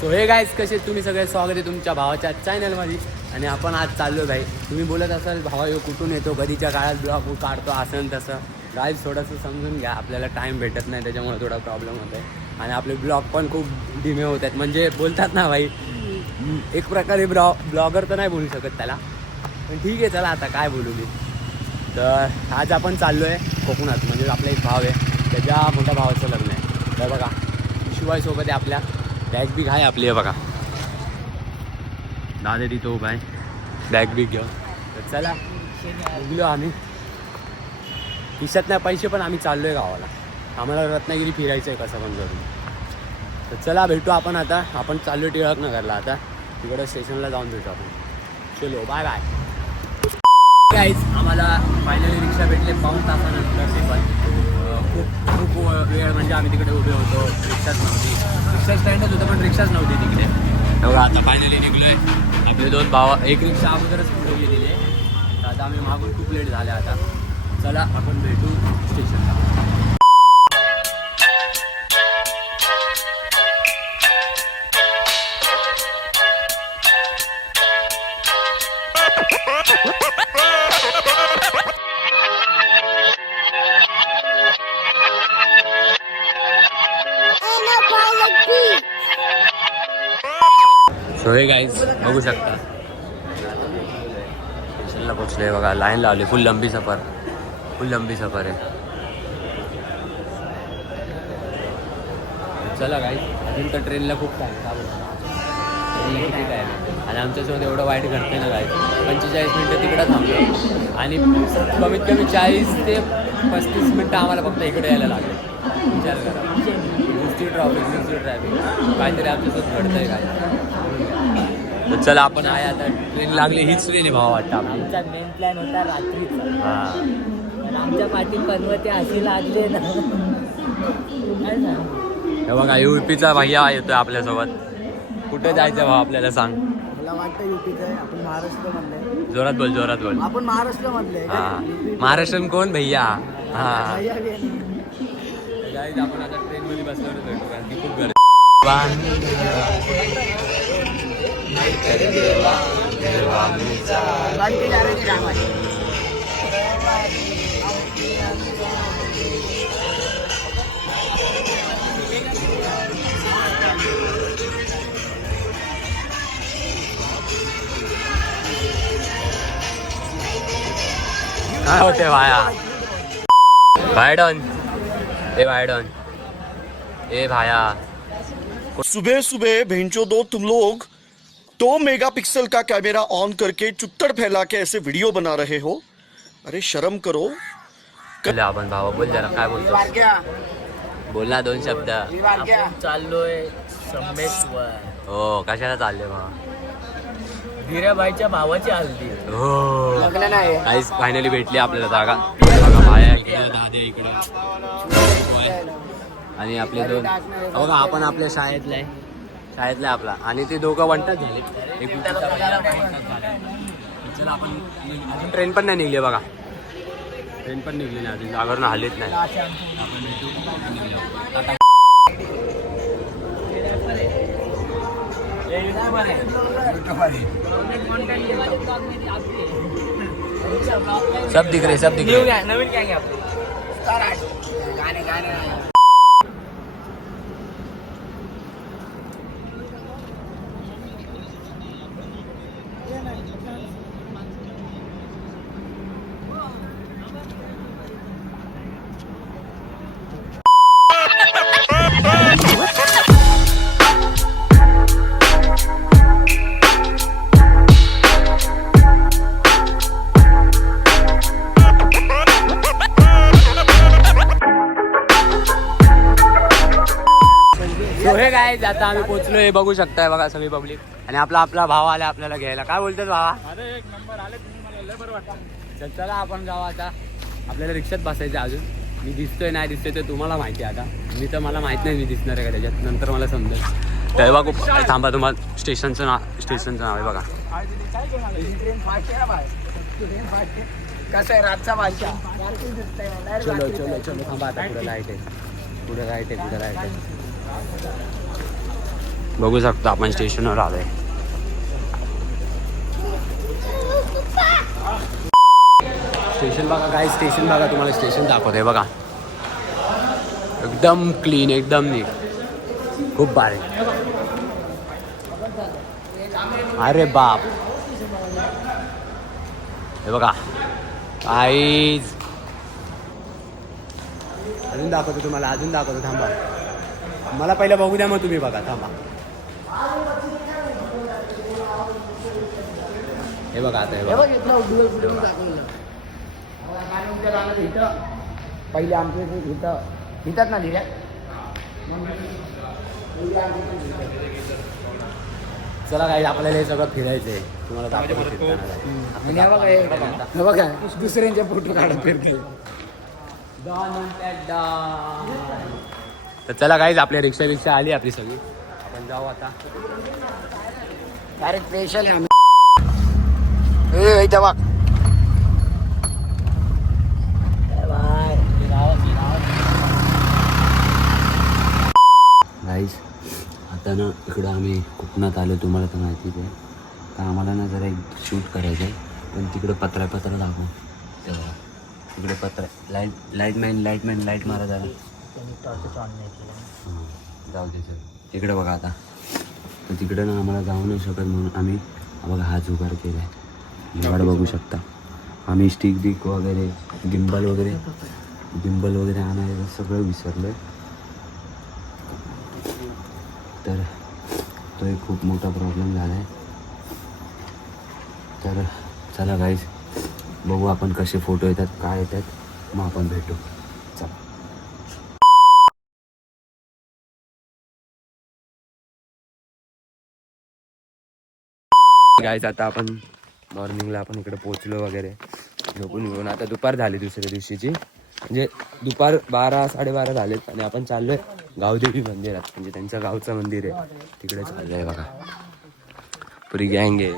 So हे guys कसे तुम्ही सगळे स्वागत आहे तुमच्या भावाच्या चॅनलमध्ये. आणि आपण आज चाललो भाई. तुम्ही बोलत असाल भावा यो कुठून येतो, कधीच्या काळात ब्लॉग काढतो असं तसं. गाईज थोडंसं समजून घ्या, आपल्याला टाईम भेटत नाही त्याच्यामुळे थोडा प्रॉब्लेम होतो आहे. आणि आपले ब्लॉग पण खूप डिमे होत आहेत. म्हणजे बोलतात ना भाई, एक प्रकारे ब्लॉगर तर नाही बोलू शकत त्याला, पण ठीक आहे चला आता काय बोलू मी. तर आज आपण चाललो आहे कोकणात. म्हणजे आपला एक भाव आहे, त्याच्या मोठ्या भावाचं लग्न आहे. तर बघा शिवायसोबत आहे आपल्या. बॅग बिग आहे आपली बघा, दादा तिथं उभा आहे बॅग बिग घेऊन. तर चला निघलो आम्ही. खिशात नाही पैसे, पण आम्ही चाललो आहे गावाला. आम्हाला रत्नागिरी फिरायचं आहे कसं पण करून. तर चला भेटू आपण आता. आपण चाललो टिळक नगरला आता. तिकडं स्टेशनला जाऊन भेटू आपण. चलो बाय बाय गाईज. आम्हाला फायनली रिक्षा भेटले पाऊण तासानंतर. ते पण खूप वेळ म्हणजे आम्ही तिकडे उभे होतो, रिक्षाच नव्हती. रिक्षा स्टँडच होतं पण रिक्षाच नव्हती तिकडे. तेव्हा आता फायनली निघलो आहे. आपले दोन भाव एक रिक्षा अगोदरच पुढे गेलेले. तर आता आम्ही मागून खूप लेट झाले. आता चला आपण भेटू स्टेशनला. सो हे गाईज बघू शकता स्टेशनला पोचले बघा. लाईन लावली, फुल लंबी सफर आहे. चला गाईज, अजून तर ट्रेनला खूप टाईम ट्रेनला किती टाईम आहे. आणि आमच्यासोबत एवढं वाईट घडते ना गाईज. 45 मिनटं तिकडं थांबलो आणि कमीत कमी 40 ते 35 मिनटं आम्हाला फक्त इकडे यायला लागले. विचार करा, नुसती ट्रॅफिक काहीतरी आमच्यासोबत घडतं आहे काय. तर चला आपण आहे आता. ट्रेन लागली, हीच ट्रेन आहे भावा वाटतं. आमचा मेन प्लॅन होता रात्रीचा. हां, पण आमच्या पाठी पर्वते अशी लागले ना काय सांगू. हे बघा UPचा भैया येतोय आपल्यासोबत. कुठे जायचं भाऊ आपल्याला सांग. मला वाटतं युपीचं आहे. आपण महाराष्ट्रामधले. जोरात बोल. आपण महाराष्ट्रामधले. हां, महाराष्ट्रीयन कोण भैया. हां, भैया आपण आता ट्रेनमध्ये बसल्यावर भेटू कारण की खूप गर्दी. काय होते भाया भायडॉन ए भाया. सुबह सुबह भेंचो दो तुम लोग 2 मेगापिक्सल का कैमरा ऑन करके चुत्तड़ फैला के ऐसे वीडियो बना रहे हो. अरे शर्म करो. आपण भावा बोल जरा, काय बोलतो बोलला 2 शब्द. आपण चाललोय संमेश्वर. हो, कशाला चालले मग. धीराबाईच्या भावाची हल्दी. हो, लग्न नाही. काहीच फायनली भेटली आपल्याला जागा. बघा भाया इकडे, दादे इकडे आणि आपले दोन. बघा आपण आपल्या शाळेतला आपला. आणि ते दोघं वंटच झाले. एक चला आपण अजून ट्रेन पण नाही निघली बघा. ट्रेन पण निघली नाही अजून, जागरनं हल्लीच नाही. सब दिख रहे नवीन काय गाणे हे काय आता आम्ही पोहोचलोय, बघू शकताय बघा सगळी पब्लिक. आणि आपला भाव आला आपल्याला घ्यायला. काय बोलतात भावा. अरे एक नंबर आले तुम्ही, मला लय बरं वाटतं. चला आपण जाऊ आता. आपल्याला रिक्षात बसायचं अजून. मी दिसतोय नाही दिसतोय ते तुम्हाला माहिती आहे. आता मी तर मला माहित नाही मी दिसणार आहे का त्याच्यात, नंतर मला समजेल. तेव्हा खूप थांबा, तुम्हाला स्टेशनचं नाव आहे बघा. ट्रेन फास्ट आहे बाय. ट्रेन फास्ट आहे. कसं आहे रातचा बादशाह. चलो थांबा आता. पुढे लाईट आहे. बघू शकतो आपण स्टेशनवर आलोय. स्टेशन बघा काय, स्टेशन बघा, तुम्हाला स्टेशन दाखवते बघा. एकदम क्लीन, एकदम नीट, खूप भारी. अरे बाप, हे बघा काहीच. अजून दाखवतो तुम्हाला, अजून दाखवतो, थांबा. मला पहिलं बघू द्या, मग तुम्ही बघा, थांबा. हे बघा आता, हे बघा. पहिले आमच्या इथं इथंच ना दिल्या. चला काय, आपल्याला हे सगळं फिरायचं आहे. तुम्हाला दाखवतो फिरताना. बघा दुसऱ्यांच्या फोटो काढत फिरते. तर चला काहीच, आपल्या रिक्षा आली आपली सगळी. आपण जाऊ आता. डायरेक्ट स्पेशल आहे आम्ही. इथं बघ. गाईज आता ना इकडं आम्ही कोकणात आलो, तुम्हाला तर माहितीच आहे. तर आम्हाला ना जरा एक शूट करायचं आहे, पण तिकडं पत्रा दाखवू. तेव्हा तिकडे पत्र लाईटमॅन लाईट मारा झाला. जाऊ दे सर, तिकडे बघा आता. तर तिकडं ना आम्हाला जाऊ नाही शकत, म्हणून आम्ही बघा हा जुगार केला आहे. जुगाड बघू शकता. आम्ही स्टिक वगैरे गिम्बल वगैरे आणायचं सगळं विसरलो. तर तो एक खूप मोठा प्रॉब्लेम झाला आहे. तर चला गाईज, बघू आपण कसे फोटो येतात, काय येतात, मग आपण भेटू. चला गाईज, आता आपण मॉर्निंगला आपण इकडे पोचलो वगैरे, झोपून घेऊन. आता दुपार झाली दुसऱ्या दिवशीची, म्हणजे दुपार 12-12:30 झालेत. आणि आपण चाललोय गावदेवी मंदिरात, म्हणजे त्यांचं गावचं मंदिर आहे, तिकडे चाललंय बघा. पुरी गँग आहे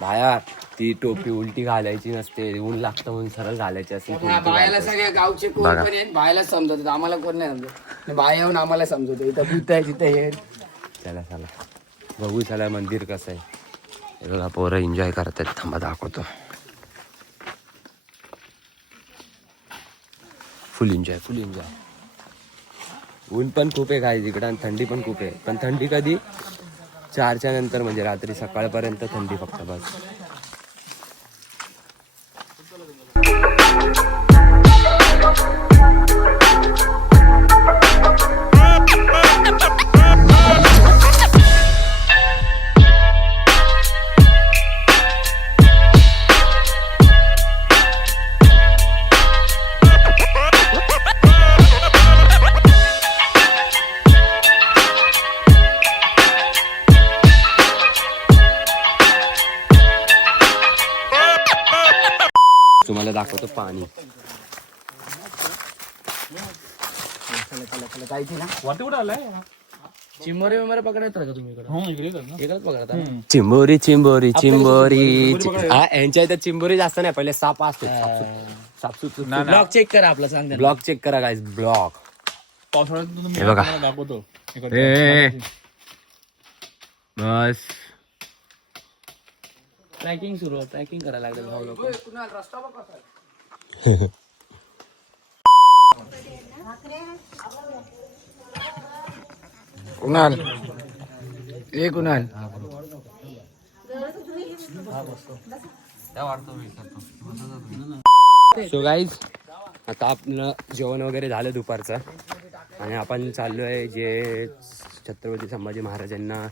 बाया. ती टोपी उलटी घालायची नसते, ऊन लागतं म्हणून सरळ घालायची असते. बायाला सगळे गावचे कोण पण आहेत, बायाला समजत, आम्हाला कोण नाही समजत. बाया येऊन आम्हाला समजवतो, इथं भूत आहे तिथं हे. चला बघू, चला मंदिर कसं आहे. हे बघा पोरं एन्जॉय करतात. थांबा दाखवतो. फुल एन्जॉय. ऊन पण खूप आहे काय तिकडं, आणि थंडी पण खूप आहे. पण थंडी कधी 4च्या नंतर, म्हणजे रात्री सकाळपर्यंत थंडी फक्त, बस. तुम्हाला दाखवतो पाणी. चिंबोरी विंबोरी पकडायचं का तुम्ही इकडेच पकडता? चिंबोरी. हा, यांच्या इथं चिंबोरी जास्त नाही, पहिले साप असतो. सापसूप. ब्लॉग चेक करा आपला, सांग. ब्लॉग चेक करा गाईज, ब्लॉग. हे बघा, बस. ट्रॅकिंग सुरू आहे, ट्रॅकिंग करायला लागलं भाऊ लोक. कुणाल सो गाईज, आता आपलं जेवण वगैरे झालं दुपारचं, आणि आपण चाललो आहे जे छत्रपती संभाजी महाराजांना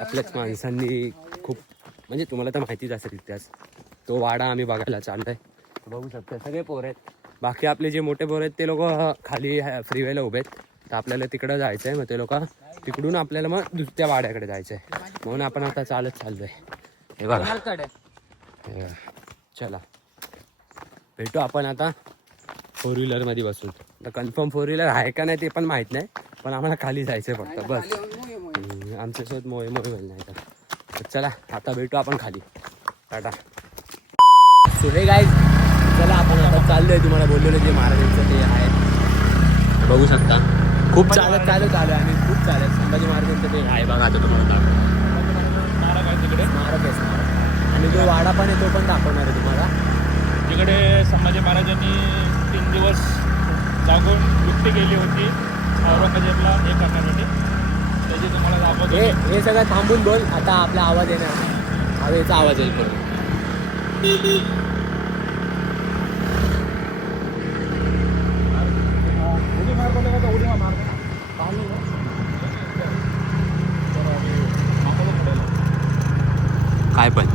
आपल्याच माणसांनी खूप, म्हणजे तुम्हाला तर माहितीच असेल इतिहास, तो वाडा आम्ही बघायला चाललो आहे. बघू शकता सगळे पोर आहेत. बाकी आपले जे मोठे पोर आहेत ते लोक खाली फ्रीवेला उभे आहेत. तर आपल्याला तिकडं जायचं आहे, मग ते लोक तिकडून आपल्याला मग दुसऱ्या वाड्याकडे जायचं आहे, म्हणून आपण आता चालत चाललो आहे. हे बघा, चला भेटू आपण आता 4 व्हीलरमध्ये बसून. तर कन्फर्म 4 व्हीलर आहे का नाही ते पण माहीत नाही, पण आम्हाला खाली जायचं आहे फक्त, बस. आमच्यासोबत मोहे होईल नाही तर चला आता भेटू आपण खाली. टाटा. सो हे गाईज, चला आपण आता चाललोय. तुम्हाला बोललेलं जे महाराजांचं ते आहे बघू शकता. खूप चालत आलो आणि खूप चालत संभाजी महाराजांचं ते आहे बघा आता तुम्हाला दाखवतो. स्मारक आहे तिकडे. स्मारक आहे स्मारक. आणि जो वाडा पण आहे तो पण दाखवणार आहे तुम्हाला. तिकडे संभाजी महाराजांनी 3 दिवस जागून युक्ती केली होती औरंगजेबला हे करण्यासाठी. त्याची तुम्हाला दाखवतो. हे सगळं थांबून बोल. आता आपला आवाज येणार, हवेचा आवाज येईल परत. काय पण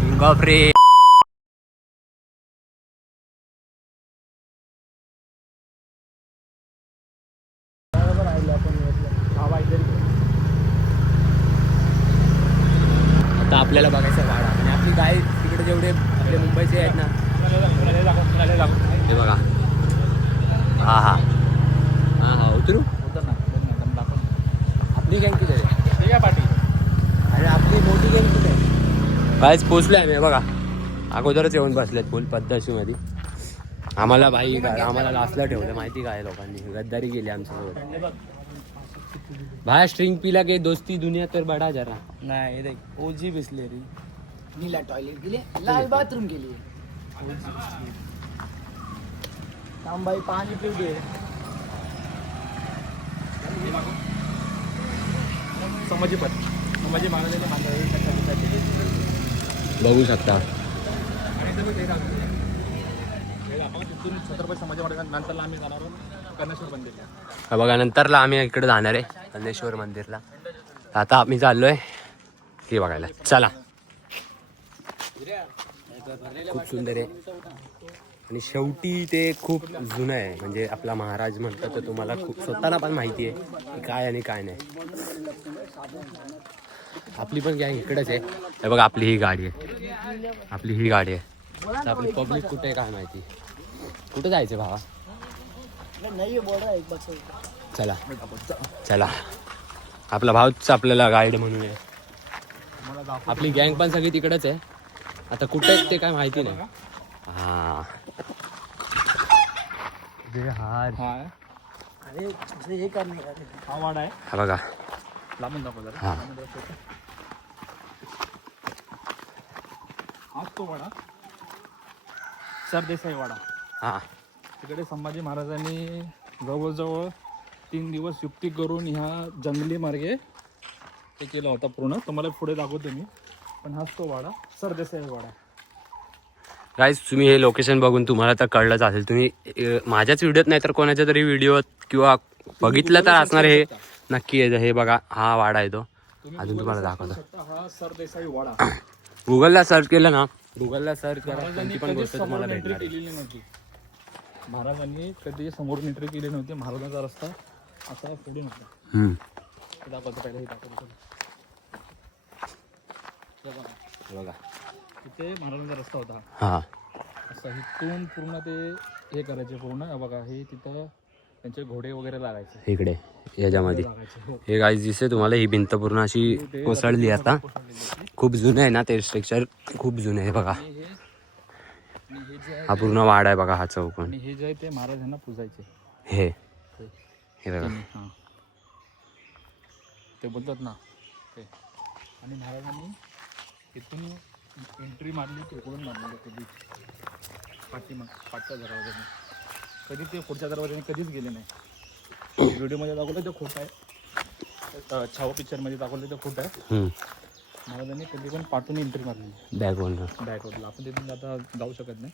किंग ऑफ रे. आता आपल्याला बघायचं वाडा आणि आपली गाय तिकडे जेवढे आपले मुंबईचे आहेत ना ते बघा. हा हा हा हा उतरू. आपली गँग किती आहे? पाठी अरे आपली मोठी गँग कुठे आहे? कायच पोचलोय आम्ही बघा. अगोदरच येऊन बसलेत फुल पद्धतशीमध्ये. आम्हाला भाई आम्हाला लास्टला ठेवलं माहिती काय लोकांनी गद्दारी केली आमच्यासोबत. भाई स्ट्रिंग पिला के दोस्ती दुनिया तर बडा जरा. नाही देख ओजी बिस्लेरी नीला टॉयलेट के लिए, लाल बाथरूम के लिए. थांब भाई पाणी पिऊ दे. संभाजी महाराजांनी बांधलेले बघू शकता. तिथून छत्रपती संभाजी महाराजांनंतरला आम्ही जाणार आहोत कर्णेश्वर मंदिरला. हा बघा नंतरला आम्ही इकडे जाणार आहे कर्णेश्वर मंदिरला. आता आम्ही चाललोय हे बघायला. चला. खूप सुंदर आहे आणि शेवटी ते खूप जुनं आहे. म्हणजे आपला महाराज म्हणतात तर तुम्हाला खूप स्वतःला पण माहिती आहे की काय आणि काय नाही. आपली पण गँग इकडेच आहे. हे बघा आपली ही गाडी आहे. आपली ही गाडी आहे. तर आपली पब्लिक कुठे आहे काय माहिती. कुठे जायचं भावा? चला चला. आपला भाऊच आपल्याला गाईड म्हणून आहे. आपली गँग पण सगळी तिकडेच आहे. आता कुठे आहेत ते काय माहिती नाही. हा हा वाडा आहे. हा बघा लांबून दाखव जरा. हा हाच तो वाडा सरदेसाई वाडा. हा तिकडे संभाजी महाराजांनी जवळजवळ 3 दिवस युक्ती करून ह्या जंगली मार्गे ते केला होता पूर्ण. तुम्हाला पुढे दाखवतो मी. पण हाच तो वाडा सरदेसाई वाडा. गाईज तुम्ही हे लोकेशन बघून तुम्हाला तर कळलंच असेल. तुम्ही माझ्याच व्हिडिओत नाही तर कोणाच्या तरी व्हिडिओत किंवा बघितलं तर असणार. हे नक्की आहे. हे बघा हा वाडा आहे तो. अजून तुम्हाला दाखवतो. हा सरदेसाई वाडा. गुगलला सर्च केलं ना, गुगलला सर्च करा कोणती पण गोष्ट तुम्हाला भेटणार आहे. केलेली नव्हती. महाराजांनी कधी समोरून एंट्री केली नव्हती. महाराजांचा रस्ता असा पुढे नव्हता. हे दाखवतो पहिला. हे दाखवतो बघा तिथे महाराजांचा रस्ता होता. हा असं इथून पूर्ण ते हे करायचे पूर्ण. हे बघा हे तिथं त्यांचे घोडे वगैरे लागायचे इकडे याच्यामध्ये. लागायचे. हो. हे गाईज दिसते तुम्हाला ही भिंत पूर्ण अशी कोसळली आता. खूप जुनं आहे ना ते स्ट्रक्चर. खूप जुनं आहे बघा. आणि हे जे आहे हा पूर्ण वाडा आहे बघा. हा चौकोन. आणि हे जे आहे ते महाराजांना पूजायचे. हे हे बघा. हां ते बोलतात ना ते. आणि महाराजांनी इथून एंट्री मारली ते इकडून मारलेलं कधी पाठच्या दरवाजाने. कधी ते पुढच्या दरवाजाने कधीच गेले नाही. व्हिडिओमध्ये दाखवलं ते खोटं आहे. छावा पिक्चरमध्ये दाखवलं ते खोटं आहे. महाराजांनी कधी पण पाठून एंट्री मारली बॅकवॉल. बॅकवरला. आपण तिथून आता जाऊ शकत नाही.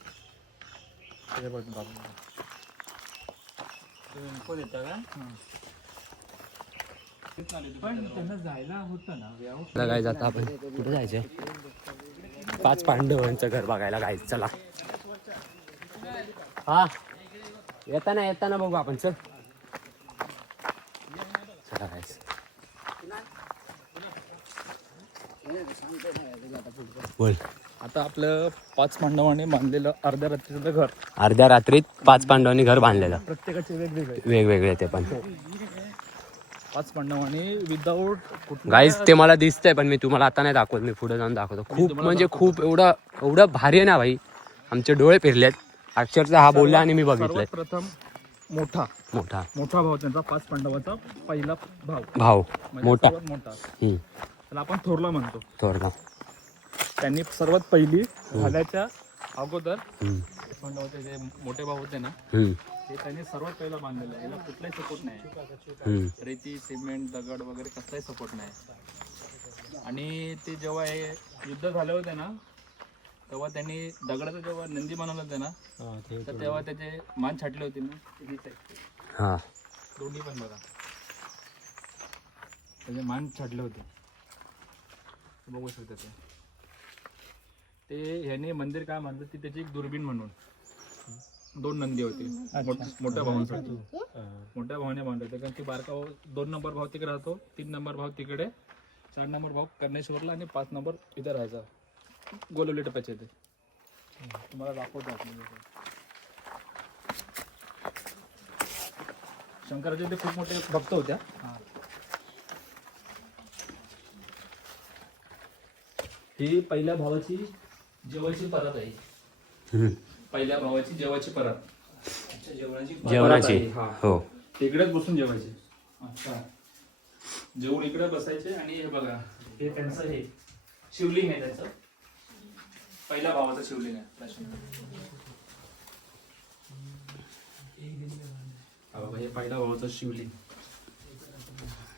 त्याच्यापासून दाखवून पण त्यांना जायला होतं ना. काय जाता आपण कुठे जायचंय? 5 पांडवांचं घर बघायला गायचं. चला. हा येताना बघू आपण. चल चला गायचं. बोल. आता आपलं 5 पांडवांनी बांधलेलं अर्ध्या रात्रीचं घर. अर्ध्या रात्रीत 5 पांडवांनी घर बांधलेलं. प्रत्येकाचे वेगवेगळे. वेगवेगळे ते पण. 5 पांडव आणि विदाऊट कुठल्या गाईज ते मला दिसतंय पण मी तुम्हाला आता नाही दाखवत, मी पुढे जाऊन दाखवतो. खूप म्हणजे खूप एवढं भारी आहे ना भाई, आमचे डोळे फिरलेत अक्षरशः. हा बोलला आणि मी बघितलंय. सर्वात प्रथम मोठा भाव त्यांचा 5 पांडवाचा पहिला भाव म्हणजे मोठा सर्वात मोठा, त्याला आपण थोरला म्हणतो. थोरला त्यांनी सर्वात पहिली झाल्याच्या अगोदर पांडवाचे जे मोठे भाऊ होते ना, ते त्यांनी सर्वात पहिला बांधलेलं आहे. याला कुठलाही सपोर्ट नाही, रेती सिमेंट दगड वगैरे कसलाही सपोर्ट नाही. आणि ते जेव्हा हे युद्ध झाले होते ना, तेव्हा त्यांनी दगडाचं जेव्हा नंदी बनवलं होतं ना, तर तेव्हा त्याचे मान छाटले होते ना, दोन्ही पण बघा त्याचे मान छाटले होते, बघू शकता. ते ह्याने मंदिर काय म्हणतात की त्याची एक दुर्बीण म्हणून 2 नंदी होते मोठ्या भावांसाठी. मोठ्या भावाने बांधले होते कारण की बारका भाऊ 2 नंबर भाव तिकडे राहतो, 3 नंबर भाव तिकडे, 4 नंबर भाव कर्णेश्वरला आणि 5 नंबर इथे राहायचा गोलवली टप्प्याच्या इथे. तुम्हाला दाखवतो आपण. शंकराचे इथे खूप मोठे भक्त होत्या. ही पहिल्या भावाची जेवायची परत आहे. पहिल्या भावाची जेवायची परत, जेवणाची. हो, इकडेच बसून जेवायचे. अच्छा, जेवून इकडे बसायचे. आणि हे बघा, हे त्यांचं हे शिवलिंग आहे, त्याचं पहिल्या भावाचं शिवलिंग आहे. हे पहिल्या भावाचं शिवलिंग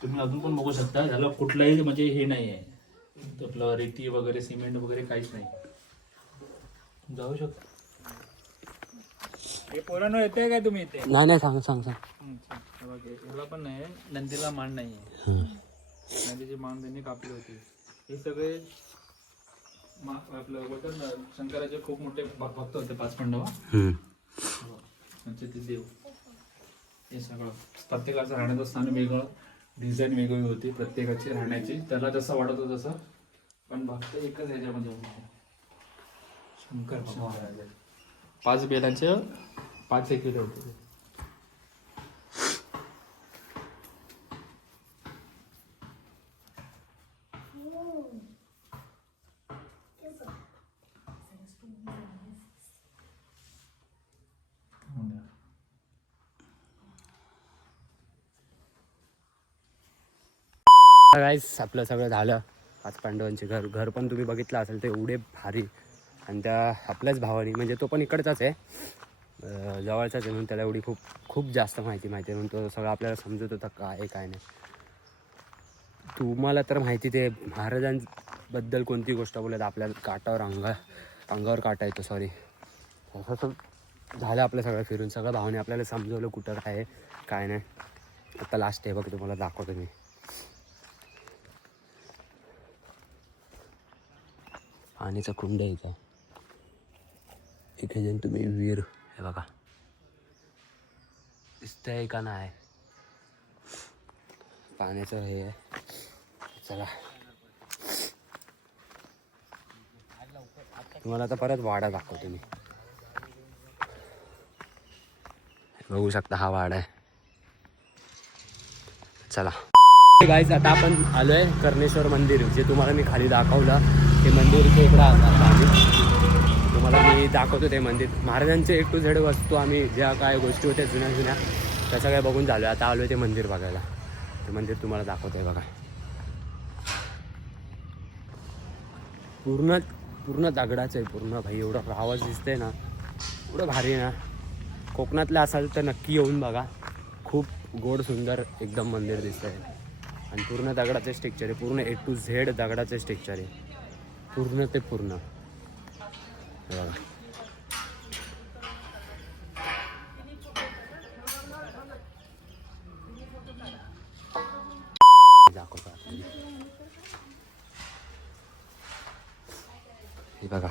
तुम्ही अजून पण बघू शकता. याला कुठलाही म्हणजे हे नाही आहे, आपलं रेती वगैरे सिमेंट वगैरे काहीच नाही. जाऊ शकतो. हे पोरांनो येते काय तुम्ही इथे? नाही सांग. ह्याला पण नाही, नंदीला मान नाही आहे. नंदीची मान त्यांनी कापली होती. हे सगळे आपलं बोलतात ना, शंकराचे खूप मोठे भक्त होते 5 पांडव. त्यांचे ते देव. हे सगळं प्रत्येकाचं राहण्याचं स्थान वेगळं, डिझाईन वेगळी होती प्रत्येकाची राहण्याची. त्याला जसं वाटत होतं तसं, पण भक्त एकच ह्याच्यामध्ये शंकर भगवान. 5 बेलांचे 5 एक होते. गाईस आपलं सगळं झालं. 5 पांडवांचे घर पण तुम्ही बघितलं असेल, ते एवढे भारी. आणि त्या आपल्याच भावानी, म्हणजे तो पण इकडचाच आहे, जवळचाच आहे, म्हणून त्याला एवढी खूप जास्त माहिती आहे, म्हणून तो सगळं आपल्याला समजत होता काय काय नाही. तुम्हाला तर माहिती, ते महाराजांबद्दल कोणती गोष्ट बोलत आपल्याला काटावर अंगावर काटा येतो. सॉरी, असं झालं आपलं सगळं फिरून. सगळं भावाने आपल्याला समजवलं कुठं काय आहे काय नाही. आता लास्ट आहे बघ, तुम्हाला दाखवतो मी. पाण्याचा कुंड आहे का इथे, जण तुम्ही विहीर हे बघा दिसतंय का नाही, पाण्याचं हे आहे. चला तुम्हाला आता परत वाडा दाखवतो मी. बघू शकता हा वाडा आहे. चला गाईज, आता आपण आलोय कर्णेश्वर मंदिर, जे तुम्हाला मी खाली दाखवलं ते मंदिरच्या इकडं आम्ही तुम्हाला मी दाखवतो ते मंदिर. महाराजांचे A to Z वस्तू, आम्ही ज्या काय गोष्टी होत्या जुन्या त्या सगळ्या बघून झालो. आता आलोय ते मंदिर बघायला. ते मंदिर तुम्हाला दाखवतोय बघा. पूर्ण दगडाचं आहे पूर्ण भाई. एवढं आवाज दिसतंय ना, एवढं भारी आहे ना. कोकणातलं असाल तर नक्की येऊन बघा. खूप गोड सुंदर एकदम मंदिर दिसतंय. आणि पूर्ण दगडाचे स्ट्रक्चर आहे, पूर्ण A to Z दगडाचे स्ट्रक्चर आहे, पूर्ण ते पूर्ण. बघा दाखवतो हे बघा.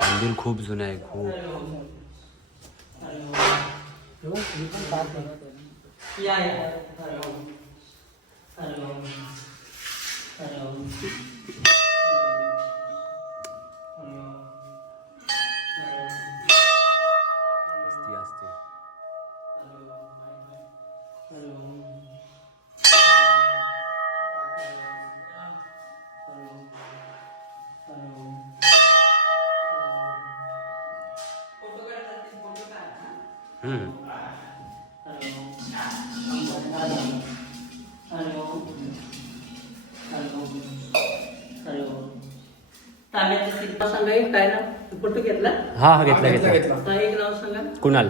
मंदिर खूप जुनं आहे, खूप. हम्म. तांब्याची सिद्धा सांगा एक काय ना फोटो घेतला हा घेतला हा, एक नाव सांगा. कुणाल.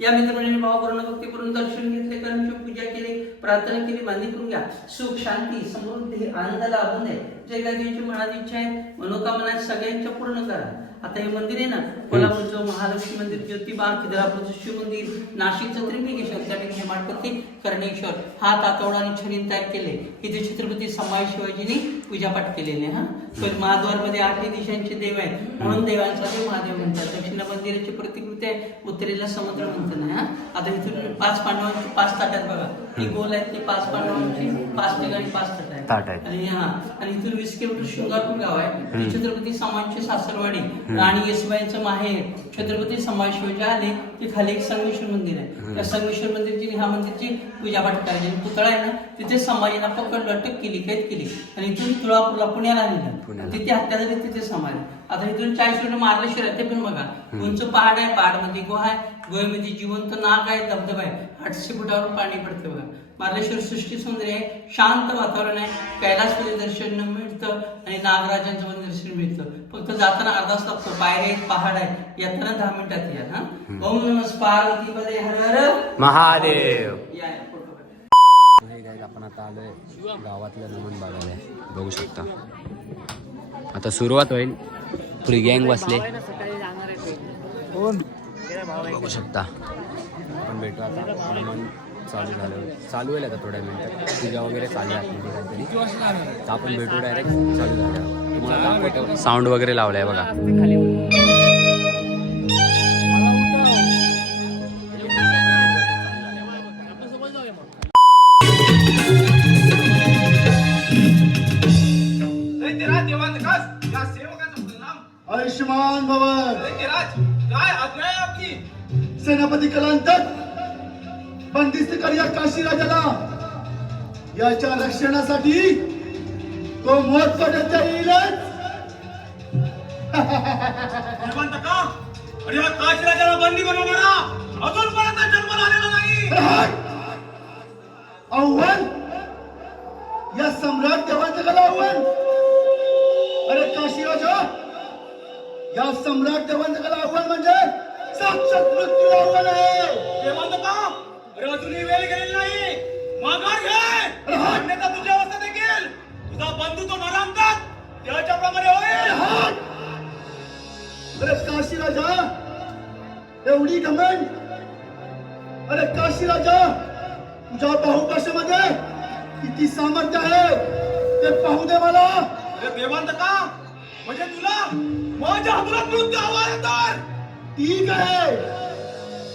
या मित्रमंडळी भावपूर्ण भक्तीपूर्ण दर्शन घेतले कर्मची पूजा केली प्रार्थना केली बांधी करून घ्या. सुख शांती समृद्धी आनंद लाभून दे. जे काही तुमची मनात इच्छा आहे मनोकामना सगळ्यांच्या पूर्ण करा. आता हे मंदिर आहे ना कोल्हापूरचं महालक्ष्मी मंदिर ज्योतिबा खिद्रापूरचं शिव मंदिर नाशिकचं त्र्यंबकेश्वर त्या ठिकाणी हेमाडपती कर्णेश्वर हात आतवडा आणि छडीने तयार केले. इथे छत्रपती संभाजी शिवाजींनी पूजापाठ केलेले. हा तर महाद्वारमध्ये 8 दिशांचे देव आहेत म्हणून देवांचा देव महादेव म्हणतात. दक्षिण मंदिराची प्रतिकृती आहे उत्तरेला समुद्र म्हणतात ना. आता इथून 5 पांडवांची 5 ताट आहेत बघा. ही गोल आहेत ते 5 पांडवांची 5 ठिकाणी 5 ताट आहेत. आणि हा आणि इथून 20 किलोमीटर शृंगारपूर गाव आहे. छत्रपती संभाजीची सासरवाडी राणी येसुबाईंचं माहेर. छत्रपती संभाजी शिवाजी आले की खाली एक संगमेश्वर मंदिर आहे. त्या संगमेश्वर मंदिरची ह्या मंदिरची पूजापाठ करायची. पुतळा आहे ना तिथे संभाजींना पकडलं अटक केली कैद केली आणि इथून तुळापूरला पुण्याला नेलं. तिथे हत्या झाली तिथे समाधी. आता इथून 40 किलोमीटर मार्लेश्वर आहे ते पण बघा. उंच पहाड आहे पहाडमध्ये गुहा आहे गुहेमध्ये जिवंत नाग आहे धबधबा आहे 800 फुटावरून पाणी पडते बघा. मार्लेश्वर सृष्टी सुंदर आहे शांत वातावरण आहे. कैलासमध्ये दर्शन मिळतं आणि नागराजांचं पण दर्शन मिळतं. फक्त जाताना अर्धा तास लागतो. पायऱ्या आहेत पहाड आहे येताना 10 मिनिटात या. हा ओम नमः पार्वती पदे हर हर महादेव. या फोटो काढा. आपण आता आलोय गावातलं नमन बघायला. बघू शकता आता सुरुवात होईल. पुरी गँग बसले बघू शकता. आपण भेटू आता. नमन चालू आहे आता थोड्या मिनिटात. पूजा वगैरे चालू आहे काहीतरी. तर आपण भेटू डायरेक्ट चालू झालं. तुम्हाला दाखवतो साऊंड वगैरे लावलाय बघा. आयुष्यमान भव. काय आज्ञा आहे आपली? सेनापती कलांतक बंदिस्त कर या काशी राजाला. याच्या रक्षणासाठी तो मोठ देता येईलच. का आणि या काशीराजाला बंदी बनवणारा अजूनपर्यंत जन्माला आलेला नाही. आव्हान या सम्राट देवांतकाला आव्हान. अरे काशी राजा या सम्राट देवांतकाला आव्हान म्हणजे साक्षात मृत्यू आव्हान आहे. देवांत का अरे अजूनही वेळ गेलेली नाही. माघार घे. अन्यथा तुझी अवस्था देखील तुझा बंधू तो नरांतात त्याच्याप्रमाणे होईल. अरे काशी राजा एवढी घमंड. अरे काशी राजा तुझ्या बाहुपाशामध्ये किती सामर्थ्य आहे ते पाहू दे मला. अरे देवांत का म्हणजे तुला माझ्या हातून मृत्यू हवा आहे तर ठीक आहे.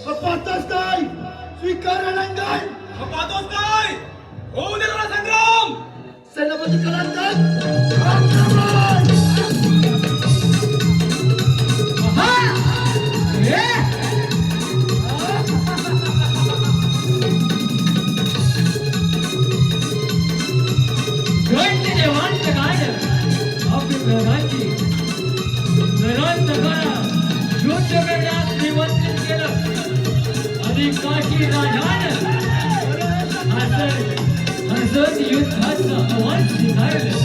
पाहतोस काय स्वीकार रणांगण. पाहतोस काय होऊ दे तुला संग्राम. सेनापती कलांतक आक्रमण. काशी राजानं हसत युद्धाचं आव्हान स्वीकारलं.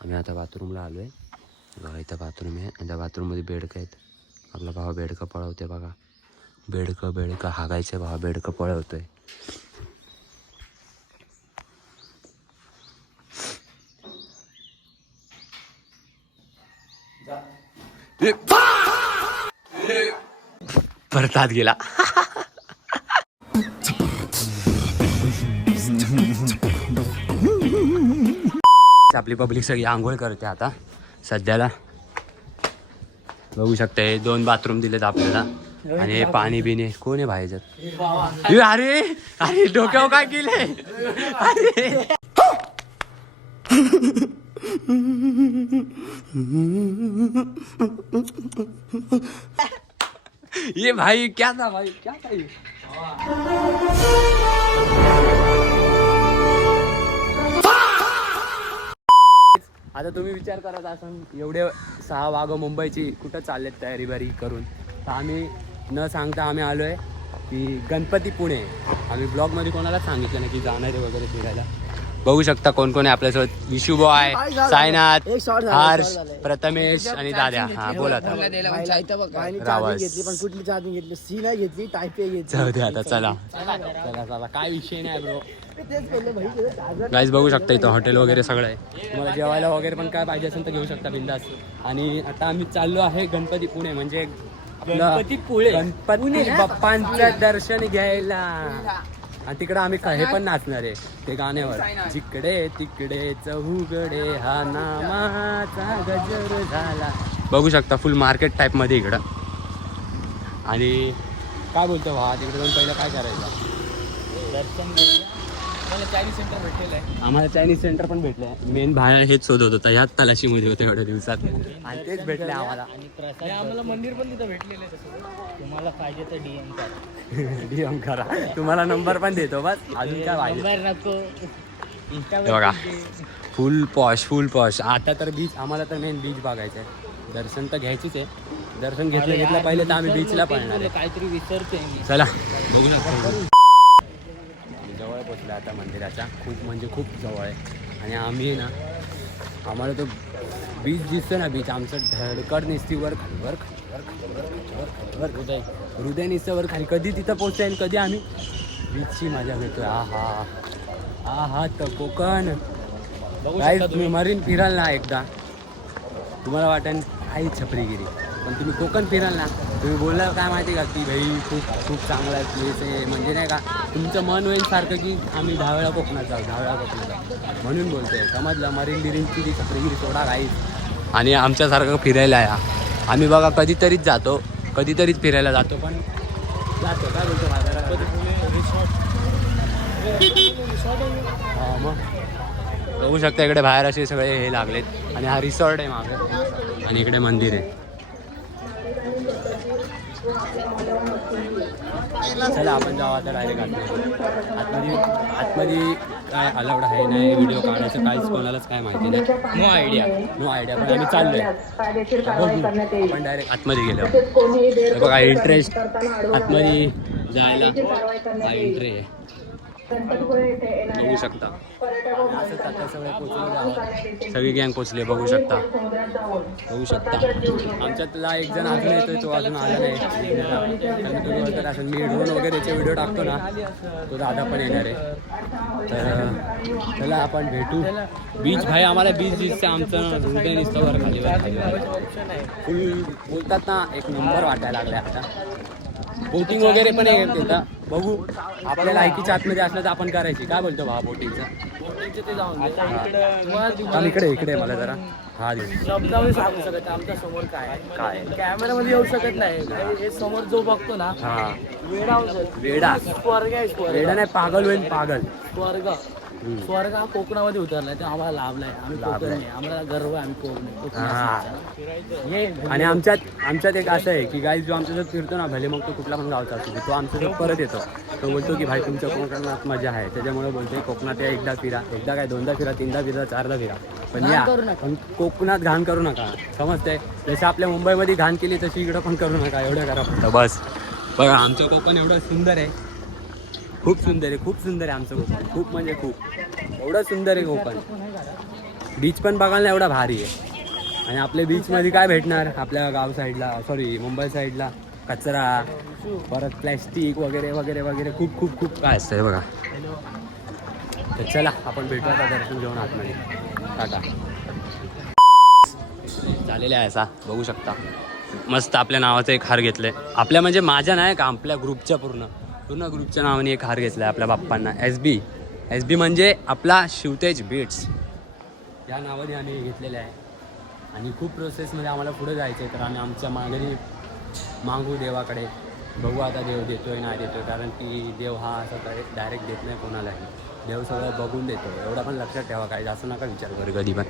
आम्ही आता बाथरूमला आलोय. बघा इथं बाथरूम आहे आणि त्या बाथरूममध्ये बेडकं आहेत. आपला भावा बेडकं पळवते बघा. बेडकं हागायचं भावा बेडकं पळवतोय. परत आत गेला. आपली पब्लिक सगळी आंघोळ करते आता सध्याला. बघू शकता हे 2 बाथरूम दिलेत आपल्याला आणि हे पाणी बिणे कोण आहे बाहेर. अरे अरे डोक्यावर काय केलंय. अरे ये भाई क्या था भाई क्या था ये. आता तुम्ही विचार करत असाल एवढे 6 वाघ मुंबईची कुठं चाललेत तयारी बारी करून, तर आम्ही न सांगता आम्ही आलो आहे की गणपती पुणे. आम्ही ब्लॉगमध्ये कोणाला सांगितलं नाही की जाणार आहे वगैरे फिरायला. बघू शकता कोण कोण आहे आपल्यासोबत. विशू बॉय, सायनाथ, हर्ष, प्रथमेश आणि दाद्या. हा बोला आता. रावस घेतली पण कुठली चार्जिंग घेतली, सी नाही घेतली, टाईप ए घेतली. जाऊ दे आता. चला चला चला, काय विषय नाही ब्रो. गाईज बघू शकता इथं हॉटेल वगैरे सगळं आहे. तुम्हाला जेवायला वगैरे पण काय पाहिजे असेल तर घेऊ शकता बिंदास. आणि आता आम्ही चाललो आहे गणपती पुणे, म्हणजे गणपती बाप्पांचं दर्शन घ्यायला. आणि तिकडे आम्ही हे पण नाचणार आहे ते गाण्यावर, जिकडे तिकडे चहुगडे हा नामाचा गजर झाला. बघू शकता फुल मार्केट टाईप मध्ये इकडं. आणि काय बोलतो भावा, तिकडे जाऊन पहिलं काय करायचं? दर्शन आम्हाला चायनीज सेंटर पण भेटलंय. मेन बाहेर हेच शोधत होता, ह्याच तलाशीमध्ये होते एवढ्या दिवसात, आणि तेच भेटले आम्हाला. आम्हाला मंदिर पण तिथं भेटलेलं आहे. तुम्हाला पाहिजे तर DM करा. DM करा, तुम्हाला नंबर पण देतो. बस अजून काय पाहिजे नको. हे बघा, फुल पॉश. आता तर बीच, आम्हाला तर मेन बीच बघायचं आहे. दर्शन तर घ्यायचीच आहे. दर्शन घेतलं पहिले तर आम्ही बीचला पळणार आहे. काहीतरी विसरते. चला बघू शकतो. जवळ पोचलं आता मंदिराच्या, खूप म्हणजे खूप जवळ आहे. आणि आम्ही ना, आम्हाला तो बीच दिसतो ना, बीच आमचं धडकड निसती वर खाली वर हृदय निसतं वर खाली. कधी तिथं पोचेल, कधी आम्ही बीचची मजा घेतोय. हा तर कोकण. तुम्ही मरीन फिराल ना एकदा, तुम्हाला वाटेल काही छपरीगिरी, पण तुम्ही कोकण फिराल ना, तुम्ही बोलला काय माहिती का की भाई खूप चांगला आहे प्लेस आहे, म्हणजे नाही का तुमचं मन होईल सारखं की आम्ही 10 वेळा कोकणात जाऊ. म्हणून बोलतोय, समजलं? मरीन बिरीनची ती छपरीगिरी सोडा काही. आणि आमच्यासारखं फिरायला या, आम्ही बघा कधीतरीच फिरायला जातो, पण जातो काय बोलतो हां. मग बघू शकता इकडे बाहेर असे सगळे हे लागलेत, आणि हा रिसॉर्ट आहे मागे, आणि इकडे मंदिर आहे. चला आपण जाऊ आता डायरेक्ट आतमध्ये काय अलाउड आहे नाही व्हिडिओ काढायचं, काहीच कोणालाच काय माहिती नाही. नो आयडिया पण आम्ही चाललोय. आपण डायरेक्ट आतमध्ये गेलो. बघा इंटरेस्ट आतमध्ये जायला हा एंट्री आहे, बघू शकता. असंच आता सगळी गँग पोचले, बघू शकता. आमच्यातला एक जण अजून येतोय, तो अजून आला नाही. तर असं मी ड्रोन वगैरेचे व्हिडिओ टाकतो ना, तो दादा पण येणार आहे. तर चला आपण भेटू. बीच भाई, आम्हाला बीच दिसतं, आमचं हृदय दिसतं वर खाली. फुल बोलतात ना, एक नंबर वाटायला लागलाय आता. बोटिंग वगैरे पण येतं, बघू आपल्या लायकीच्या आतमध्ये असलं तर आपण करायची. काय बोलतो भावा बोटिंगचं? इकडे मला जरा हा शब्दामध्ये सांगू शकत आमच्या समोर काय कॅमेरामध्ये येऊ शकत नाही. हे समोर जो बघतो ना, हा वेडा स्वर्ग आहे. वेडा नाही, पागल होईल, पागल. स्वर्ग हा कोकणामध्ये उतरलाय, ते आम्हाला लाभलाय. आम्ही कोकण आहे, आम्हाला गर्व आहे, आम्ही कोकण. आणि आमच्यात एक असं आहे की गाईज जो आमच्यासोबत फिरतो ना, भले मग तो कुठला पण गावचा असतो, तो आमच्यासोबत परत येतो. तो बोलतो की भाई तुमच्या कोकणात मजा आहे, त्याच्यामुळे बोलतोय कोकणात या, एकदा फिरा, एकदा काय 2दा फिरा, 3दा फिरा, 4दा फिरा, पण या, पण कोकणात घाण करू नका. समजतंय? जशी आपल्या मुंबईमध्ये घाण केली तशी इकडं पण करू नका. एवढं करा फक्त बस. बघा आमचं कोकण एवढं सुंदर आहे, खूप सुंदर आहे आमचं कोकण. खूप म्हणजे खूप एवढं सुंदर आहे कोकण. बीच पण बघायला एवढा भारी आहे. आणि आपल्या बीचमध्ये काय भेटणार, आपल्या गाव साईडला, सॉरी मुंबई साईडला कचरा, परत प्लॅस्टिक वगैरे वगैरे वगैरे खूप खूप खूप काय असतं बघा. तर चला आपण भेटू आता दर्शन घेऊन आतमध्ये. टाटा. झालेलं आहे असा, बघू शकता. मस्त आपल्या नावाचं एक हार घेतलंय. आपल्या म्हणजे माझ्या नाही का, आपल्या ग्रुपच्या पूर्ण ग्रुपच्या नावाने एक हार घेतला आहे आपल्या बाप्पांना. SB म्हणजे आपला शिवतेज बीट्स या नावाने आम्ही घेतलेलं आहे. आणि खूप प्रोसेसमध्ये आम्हाला पुढे जायचं आहे, तर आम्ही आमच्या मागणी मागू देवाकडे. बघू आता देव देतोय नाही देतोय, कारण की देव हा असं डायरेक्ट देत नाही कोणालाही. देव सगळं बघून देतो, एवढा पण लक्षात ठेवा. काही असं नका विचार करू कधी पण.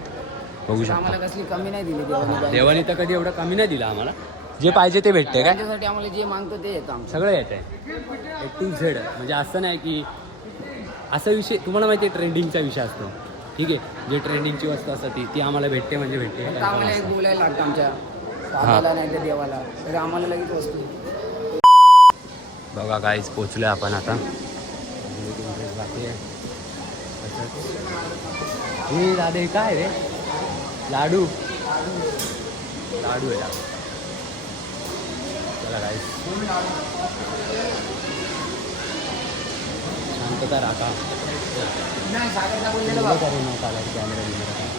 बघू शकता कसली कमी नाही दिली देवाने तर कधी एवढं कमी नाही दिलं आम्हाला. जे पाहिजे ते भेटते काय, आम्हाला जे मागतो ते येतं. सगळं येत आहे A to Z. म्हणजे असं नाही की असा विषय तुम्हाला माहिती आहे ट्रेंडिंगचा विषय असतो. ठीक आहे, जे ट्रेंडिंगची वस्तू असतात ती आम्हाला भेटते म्हणजे भेटते. आम्हाला एक बोलायला लागतं आमच्या बाबाला नाही तर देवाला, तर आम्हाला लगेच वस्तू. बघा काहीच पोचलोय आपण आता. बाकी आहे हे दादा काय रे लाडू लाडू आहे लाडू. चला गाईस शांतता राखा. कॅमेरा बिमेरा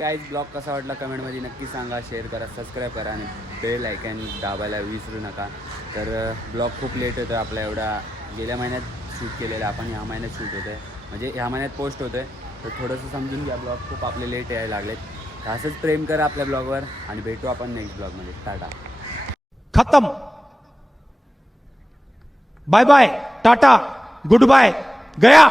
गाईज ब्लॉग कसा वाटला कमेंटमध्ये नक्की सांगा. शेअर करा, सबस्क्राईब करा आणि बेल आयकॉन दाबायला विसरू नका. तर ब्लॉग खूप लेट होतो आपला. एवढा गेल्या महिन्यात शूट केलेला आपण ह्या महिन्यात शूट होतो आहे, म्हणजे ह्या महिन्यात पोस्ट होतो आहे. तर थोडंसं समजून घ्या, ब्लॉग खूप आपले लेट यायला लागलेत. तर असंच प्रेम करा आपल्या ब्लॉगवर आणि भेटू आपण नेक्स्ट ब्लॉगमध्ये. टाटा. खत्म. Bye bye, tata, goodbye, गया.